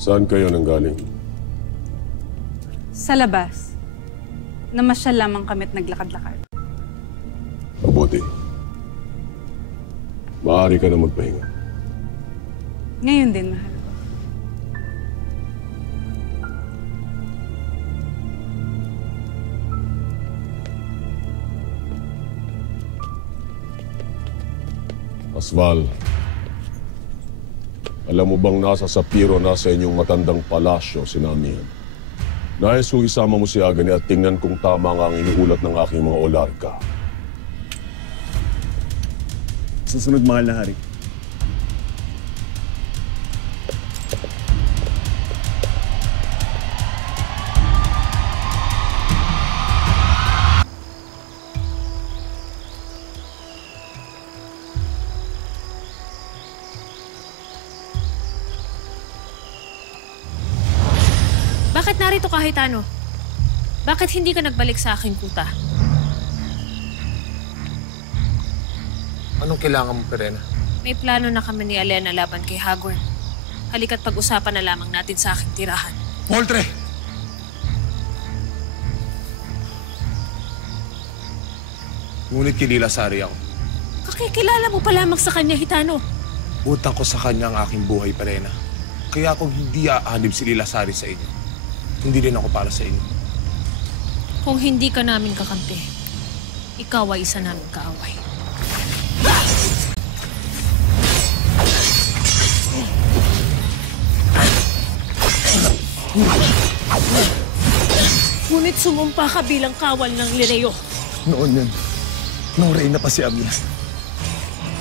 Saan kayo nanggaling? Sa labas. Namasyal lamang kami't naglakad-lakad. Mabuti. Maaari ka na magpahinga. Ngayon din, mahal ko. Asval, alam mo bang nasa Sapiro na sa inyong matandang palasyo si Namihan? Nais kong isama mo si Agani at tingnan kung tama nga ang inuulat ng aking mga olarka. Susunod, mahal na hari. Bakit narito ka, Hitano? Bakit hindi ka nagbalik sa aking kuta? Anong kailangan mo, Perena? May plano na kami ni Alena laban kay Hagorn. Halika't pag-usapan na lamang natin sa aking tirahan. Moltre! Ngunit kilala Sari ako. Kakikilala mo pa lamang sa kanya, Hitano. Utang ko sa kanya ang aking buhay, Perena. Kaya kung hindi aanib si Lilasari sa inyo, hindi din ako para sa inyo. Kung hindi ka namin kakampi, ikaw ay isa namin kaaway. Ngunit sumumpa ka bilang kawal ng Lireo. Noon yun, nung reyna pa si Amiya.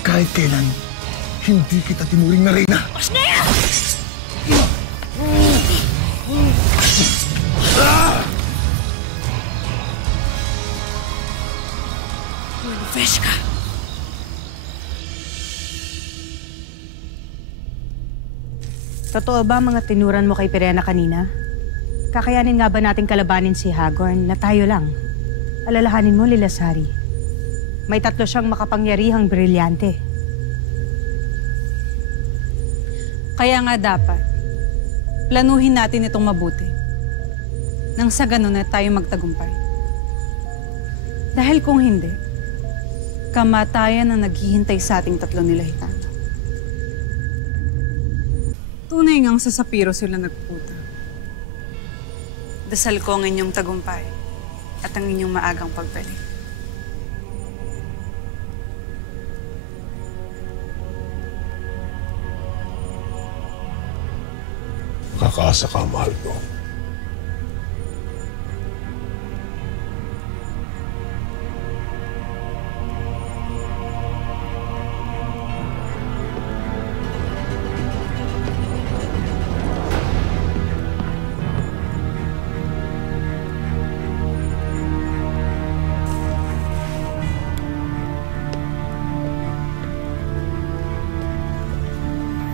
Kahit kailan, hindi kita tinuring na reyna. Pasnaya! Manifest ka. Totoo ba mga tinuran mo kay Perena kanina? Kakayanin nga ba natin kalabanin si Hagorn na tayo lang? Alalahanin mo, Lilasari. May 3 siyang makapangyarihang brilyante. Kaya nga dapat, planuhin natin itong mabuti. Nang sa ganun na tayo magtagumpay. Dahil kung hindi, kamatayan ang naghihintay sa ating 3 nila, Hitano. Tunay ngang sa Sapiro sila nagpupunta. Dasal ko ang inyong tagumpay at ang inyong maagang pagbalik. Makakaasa ka, mahal ko.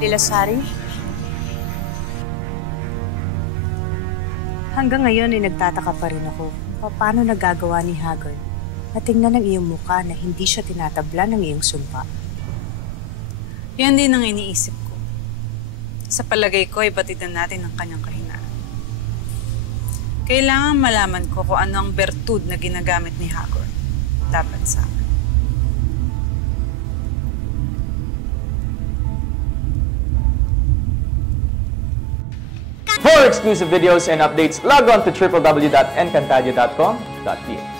Lilasari? Hanggang ngayon ay nagtataka pa rin ako. Paano nagagawa ni Hagorn na tingnan ng iyong mukha na hindi siya tinatabla ng iyong sumpa? Yan din ang iniisip ko. Sa palagay ko ay batidan natin ang kanyang kahinaan. Kailangan malaman ko kung ano ang bertud na ginagamit ni Hagorn dapat sa akin. For exclusive videos and updates, log on to www.encantadia.com.ph.